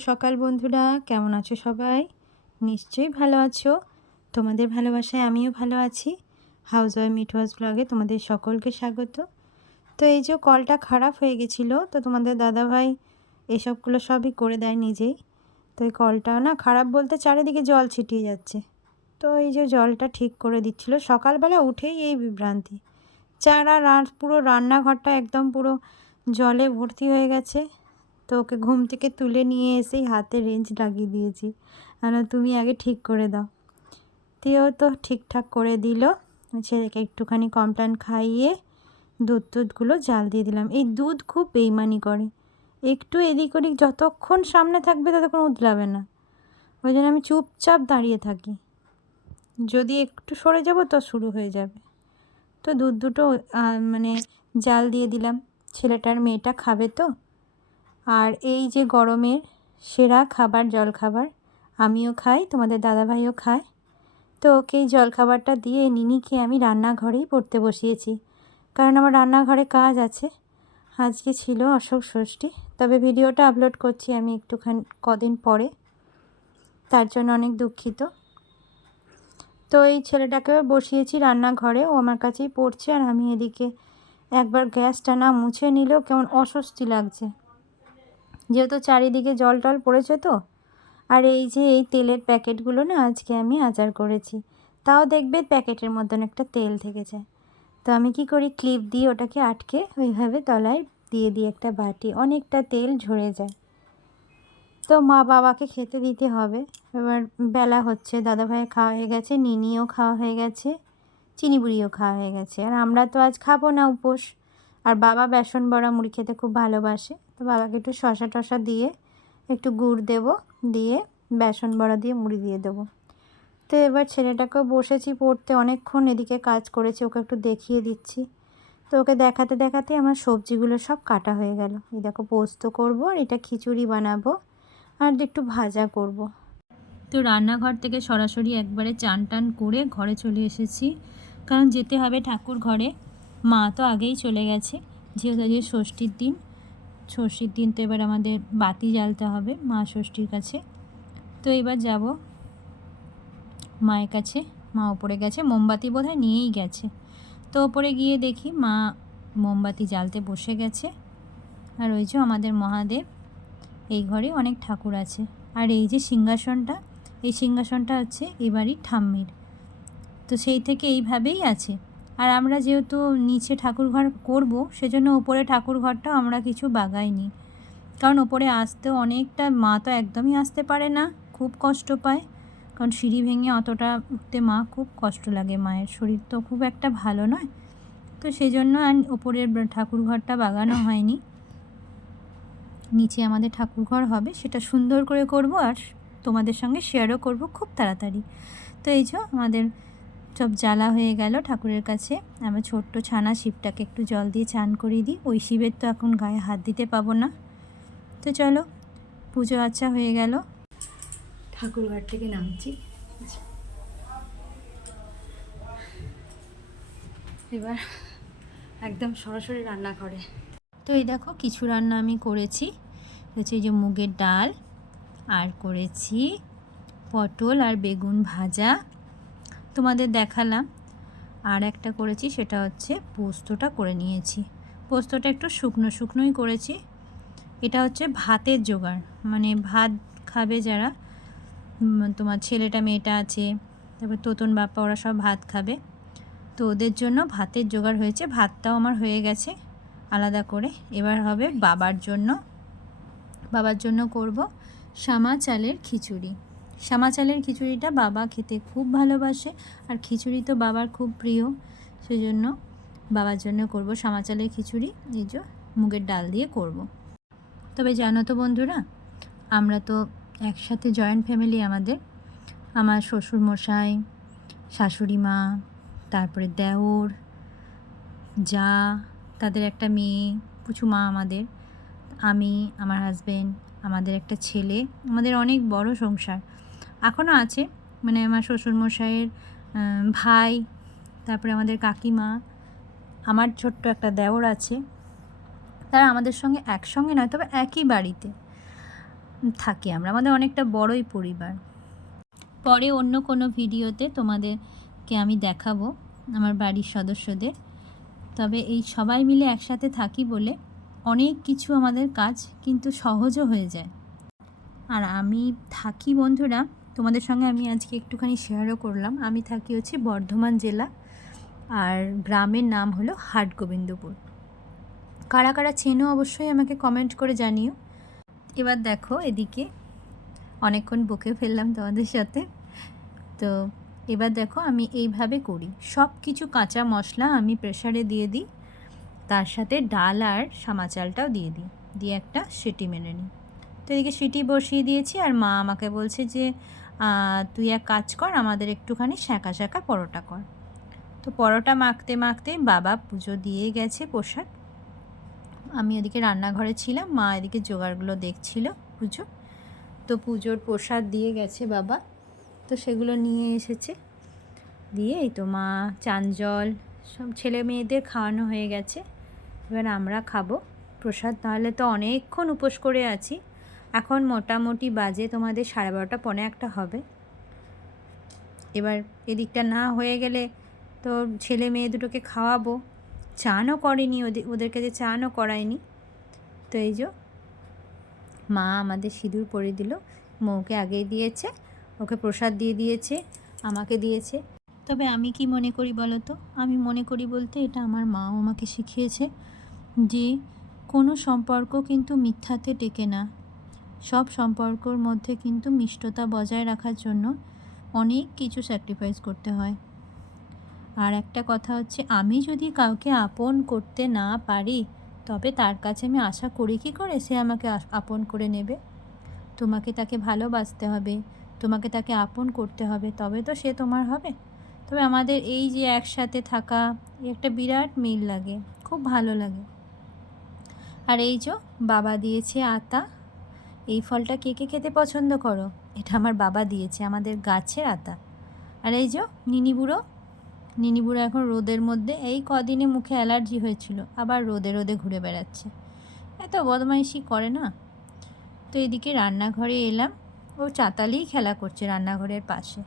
সকাল বন্ধুরা, কেমন আছো সবাই? নিশ্চয়ই ভালো আছো। তোমাদের ভালোবাসায় আমিও ভালো আছি। হাউস ওয়াই মিটওয়াজ ব্লগে তোমাদের সকলকে স্বাগত। তো এই যে কলটা খারাপ হয়ে গেছিল, তো তোমাদের দাদাভাই এসবগুলো সবই করে দেয় নিজেই। তো এই কলটা না খারাপ বলতে চারিদিকে জল ছিটিয়ে যাচ্ছে। তো এই যে জলটা ঠিক করে দিচ্ছিল। সকালবেলা উঠেই এই বিভ্রান্তি। চারা পুরো রান্নাঘরটা একদম পুরো জলে ভর্তি হয়ে গেছে। তো ওকে ঘুম থেকে তুলে নিয়ে এসেই হাতে রেঞ্জ লাগিয়ে দিয়েছি। কেন তুমি আগে ঠিক করে দাও। তেও তো ঠিকঠাক করে দিল। ছেলেকে একটুখানি কমপ্লান খাইয়ে দুধ টুধগুলো জাল দিয়ে দিলাম। এই দুধ খুব বেইমানি করে। একটু এদিক ওদিক যতক্ষণ সামনে থাকবে ততক্ষণ উতলাবে না। ওই জন্য আমি চুপচাপ দাঁড়িয়ে থাকি। যদি একটু সরে যাব তো শুরু হয়ে যাবে। তো দুধ দুটো মানে জাল দিয়ে দিলাম। ছেলেটার মেয়েটা খাবে তো? আর এই যে গরমের সেরা খাবার জলখাবার, আমিও খাই, তোমাদের দাদাভাইও খায়। তো ওকে এই জলখাবারটা দিয়ে নিনিকে আমি রান্নাঘরেই পড়তে বসিয়েছি। কারণ আমার রান্নাঘরে কাজ আছে। আজকে ছিল অশোক ষষ্ঠী। তবে ভিডিওটা আপলোড করছি আমি একটুখানি কদিন পরে। তার জন্য অনেক দুঃখিত। তো এই ছেলেটাকেও বসিয়েছি রান্নাঘরে। ও আমার কাছেই পড়ছে আর আমি এদিকে একবার গ্যাসটা না মুছে নিলেও কেমন অস্বস্তি লাগছে। যেহেতু চারিদিকে জল টল পড়েছে তো। আর এই যে এই তেলের প্যাকেটগুলো না আজকে আমি আচার করেছি, তাও দেখবে প্যাকেটের মতন একটা তেল থেকে যায় তো আমি কি করি, ক্লিপ দিয়ে ওটাকে আটকে ওইভাবে তলায় দিয়ে দিই একটা বাটি, অনেকটা তেল ঝরে যায়। তো মা বাবাকে খেতে দিতে হবে। এবার বেলা হচ্ছে, দাদাভাই খাওয়া হয়ে গেছে, নিনিও খাওয়া হয়ে গেছে চিনি বুড়িও খাওয়া হয়ে গেছে। আর আমরা তো আজ খাব না উপোস। আর বাবা বেসন বড়া মুড়ি খেতে খুব ভালোবাসে। তো বাবাকে একটু শশা টশা দিয়ে একটু গুড় দেব, দিয়ে বেসন বড়া দিয়ে মুড়ি দিয়ে দেবো। তো এবার ছেলেটাকেও বসেছি পড়তে, অনেকক্ষণ এদিকে কাজ করেছি, ওকে একটু দেখিয়ে দিচ্ছি। তো ওকে দেখাতে দেখাতে আমার সবজিগুলো সব কাটা হয়ে গেল। এই দেখো পোস্ত করব আর এটা খিচুড়ি বানাবো আর একটু ভাজা করব। তো রান্নাঘর থেকে সরাসরি একবারে চান টান করে ঘরে চলে এসেছি। কারণ যেতে হবে ঠাকুর ঘরে। মা তো আগেই চলে গেছে, যেহেতু আজকে ষষ্ঠীর দিন ষষ্ঠীর দিন তো এবার আমাদের বাতি জ্বালতে হবে মা ষষ্ঠীর কাছে। তো এবার যাব মায়ের কাছে, মা ওপরে গেছে, মোমবাতি বোধহয় নিয়েই গেছে। তো ওপরে গিয়ে দেখি মা মোমবাতি জ্বালতে বসে গেছে। আর ওই যে আমাদের মহাদেব, এই ঘরে অনেক ঠাকুর আছে। আর এই যে সিংহাসনটা, এই সিংহাসনটা হচ্ছে এবারই ঠাম্মির। তো সেই থেকে এইভাবেই আছে। আর আমরা যেহেতু নিচে ঠাকুর ঘর করব, সেজন্য ওপরে ঠাকুর ঘরটাও আমরা কিছু বাগাইনি। কারণ ওপরে আসতেও অনেকটা, মা তো একদমই আসতে পারে না, খুব কষ্ট পায়। কারণ সিঁড়ি ভেঙে অতটা উঠতে মা খুব কষ্ট লাগে মায়ের। শরীর তো খুব একটা ভালো নয়। তো সেই জন্য আর ওপরের ঠাকুর ঘরটা বাগানো হয়নি। নিচে আমাদের ঠাকুর ঘর হবে, সেটা সুন্দর করে করব আর তোমাদের সঙ্গে শেয়ারও করব খুব তাড়াতাড়ি। তো এই যে আমাদের সব জ্বালা হয়ে গেল ঠাকুরের কাছে। আমার ছোট্ট ছানা শিবটাকে একটু জল দিয়ে চান করিয়ে দিই। ওই শিবের তো এখন গায়ে হাত দিতে পাবো না। তো চলো পুজো আচ্ছা হয়ে গেল। ঠাকুরঘর থেকে নামছি। এবার একদম সরাসরি রান্না করে তো এই দেখো কিছু রান্না আমি করেছি। হচ্ছে এই যে মুগের ডাল আর করেছি পটল আর বেগুন ভাজা। তোমাদের দেখালাম। আর একটা করেছি, সেটা হচ্ছে পোস্তটা করে নিয়েছি। পোস্তটা একটু শুকনো শুকনোই করেছি। এটা হচ্ছে ভাতের জোগাড়। মানে ভাত খাবে যারা তোমার ছেলেটা, মেয়েটা আছে, তারপর তোতন বাপ্পা, ওরা সব ভাত খাবে। তো ওদের জন্য ভাতের জোগাড় হয়েছে। ভাতটাও আমার হয়ে গেছে আলাদা করে। এবার হবে বাবার জন্য। বাবার জন্য করব শামা চালের খিচুড়ি। শ্যামা চালের খিচুড়িটা বাবা খেতে খুব ভালোবাসে আর খিচুড়ি তো বাবার খুব প্রিয়। সেজন্য বাবার জন্য করব শ্যামা চালের খিচুড়ি, এই যে মুগের ডাল দিয়ে করব। তবে জানো তো বন্ধুরা, আমরা তো একসাথে জয়েন্ট ফ্যামিলি আমাদের। আমার শ্বশুর মশাই শাশুড়ি মা, তারপরে দেওর, যা, তাদের একটা মেয়ে, পুচু মা আমাদের। আমি, আমার হাজব্যান্ড আমাদের একটা ছেলে, আমাদের অনেক বড় সংসার। এখনও আছে। মানে আমার শ্বশুরমশাইয়ের ভাই, তারপরে আমাদের কাকিমা, আমার ছোট্ট একটা দেওর আছে। তারা আমাদের সঙ্গে একসঙ্গে নয়, তবে একই বাড়িতে থাকি আমরা। আমাদের অনেকটা বড়ই পরিবার। পরে অন্য কোনো ভিডিওতে তোমাদেরকে আমি দেখাবো, আমার বাড়ির সদস্যদের। তবে এই সবাই মিলে একসাথে থাকি বলে অনেক কিছু আমাদের কাজ কিন্তু সহজও হয়ে যায়। আর আমি থাকি বন্ধুরা তোমাদের সঙ্গে আমি আজকে একটুখানি শেয়ারও করলাম। আমি থাকি হচ্ছে বর্ধমান জেলা, আর গ্রামের নাম হলো হাটগোবিন্দপুর। কারা কারা চেনো অবশ্যই আমাকে কমেন্ট করে জানিও। এবার দেখো এদিকে, অনেকক্ষণ বকে ফেললাম তোমাদের সাথে। তো এবার দেখো আমি এইভাবে করি। সব কিছু কাঁচা মশলা আমি প্রেশারে দিয়ে দিই, তার সাথে ডাল আর সামা চালটাও দিয়ে দিই। দিয়ে একটা সেটি মেনে নিই। এদিকে সিটি বসিয়ে দিয়েছি আর মা আমাকে বলছে যে তুই এক কাজ কর, আমাদের একটুখানি শাঁকা শাঁকা পরোটা কর। তো পরোটা মাখতে মাখতে বাবা পুজো দিয়ে গেছে প্রসাদ। আমি ওদিকে রান্নাঘরে ছিলাম, মা এদিকে জোগাড়গুলো দেখছিল পুজো। তো পুজোর প্রসাদ দিয়ে গেছে বাবা। তো সেগুলো নিয়ে এসেছে। দিয়ে এই তো মা, চান জল, সব ছেলে মেয়েদের খাওয়ানো হয়ে গেছে। এবার আমরা খাব প্রসাদ। তাহলে তো অনেকক্ষণ উপোস করে আছি। এখন মোটামুটি বাজে তোমাদের সাড়ে বারোটা, পনে একটা হবে। এবার এদিকটা না হয়ে গেলে তো ছেলে মেয়ে দুটোকে খাওয়াবো। চানও করেনি ওদের ওদেরকে যে চানও করায়নি। তো এই যে মা আমাদের সিঁদুর পরে দিল, মৌকে আগেই দিয়েছে, ওকে প্রসাদ দিয়ে দিয়েছে, আমাকে দিয়েছে। তবে আমি কি মনে করি বলো তো? আমি মনে করি বলতে এটা আমার মাও আমাকে শিখিয়েছে যে কোনো সম্পর্ক কিন্তু মিথ্যাতে টেকে না। সব সম্পর্কর মধ্যে কিন্তু মিষ্টতা বজায় রাখার জন্য অনেক কিছু স্যাক্রিফাইস করতে হয়। আর একটা কথা হচ্ছে, আমি যদি কাউকে আপন করতে না পারি, তবে তার কাছে আমি আশা করি কি করে সে আমাকে আপন করে নেবে? তোমাকে তাকে ভালোবাসতে হবে, তোমাকে তাকে আপন করতে হবে, তবে তো সে তোমার হবে। তবে আমাদের এই যে একসাথে থাকা একটা বিরাট মিল লাগে, খুব ভালো লাগে। আর এই যে বাবা দিয়েছে আতা এই ফলটা কে কে খেতে পছন্দ করো? এটা আমার বাবা দিয়েছে, আমাদের গাছের আতা। আর এই যে নিনি বুড়ো? নিনি বুড়ো এখন রোদের মধ্যে, এই কদিনে মুখে অ্যালার্জি হয়েছিল, আবার রোদে রোদে ঘুরে বেড়াচ্ছে। এত বদমাইশি করে না? তো এদিকে রান্নাঘরে এলাম, ও চাতালেই খেলা করছে রান্নাঘরের পাশে।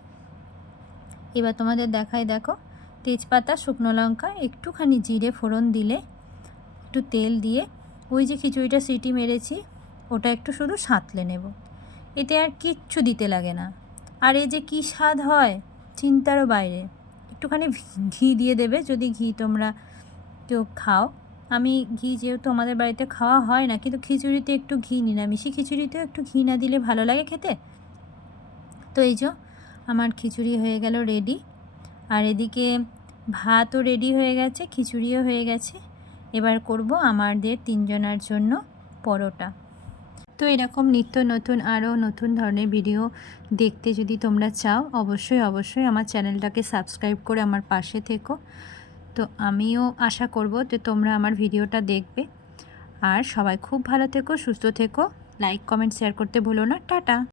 এবার তোমাদের দেখায় দেখো, তেজপাতা, শুকনো লঙ্কা, একটুখানি জিরে ফোড়ন দিলে, একটু তেল দিয়ে, ওই যে খিচুড়িটা সিটি মেরেছি ওটা একটু শুধু সাঁতলে নেব। এতে আর কিচ্ছু দিতে লাগে না। আর এই যে কী স্বাদ হয়, চিন্তারও বাইরে। একটুখানি ঘি দিয়ে দেবে, যদি ঘি তোমরা কেউ খাও। আমি ঘি যেহেতু আমাদের বাড়িতে খাওয়া হয় না, কিন্তু খিচুড়িতে একটু ঘি নিরামিষি খিচুড়িতেও একটু ঘি না দিলে ভালো লাগে খেতে। তো এই যে, আমার খিচুড়ি হয়ে গেল রেডি আর এদিকে ভাতও রেডি হয়ে গেছে, খিচুড়িও হয়ে গেছে। এবার করব আমাদের তিনজনের জন্য পরোটা। তো এরকম নিত্য নতুন, আরও নতুন ধরনের ভিডিও দেখতে যদি তোমরা চাও, অবশ্যই অবশ্যই আমার চ্যানেলটাকে সাবস্ক্রাইব করে আমার পাশে থেকো। তো আমিও আশা করব যে তোমরা আমার ভিডিওটা দেখবে। আর সবাই খুব ভালো থেকো, সুস্থ থেকো। লাইক, কমেন্ট, শেয়ার করতে ভুলো না। টাটা!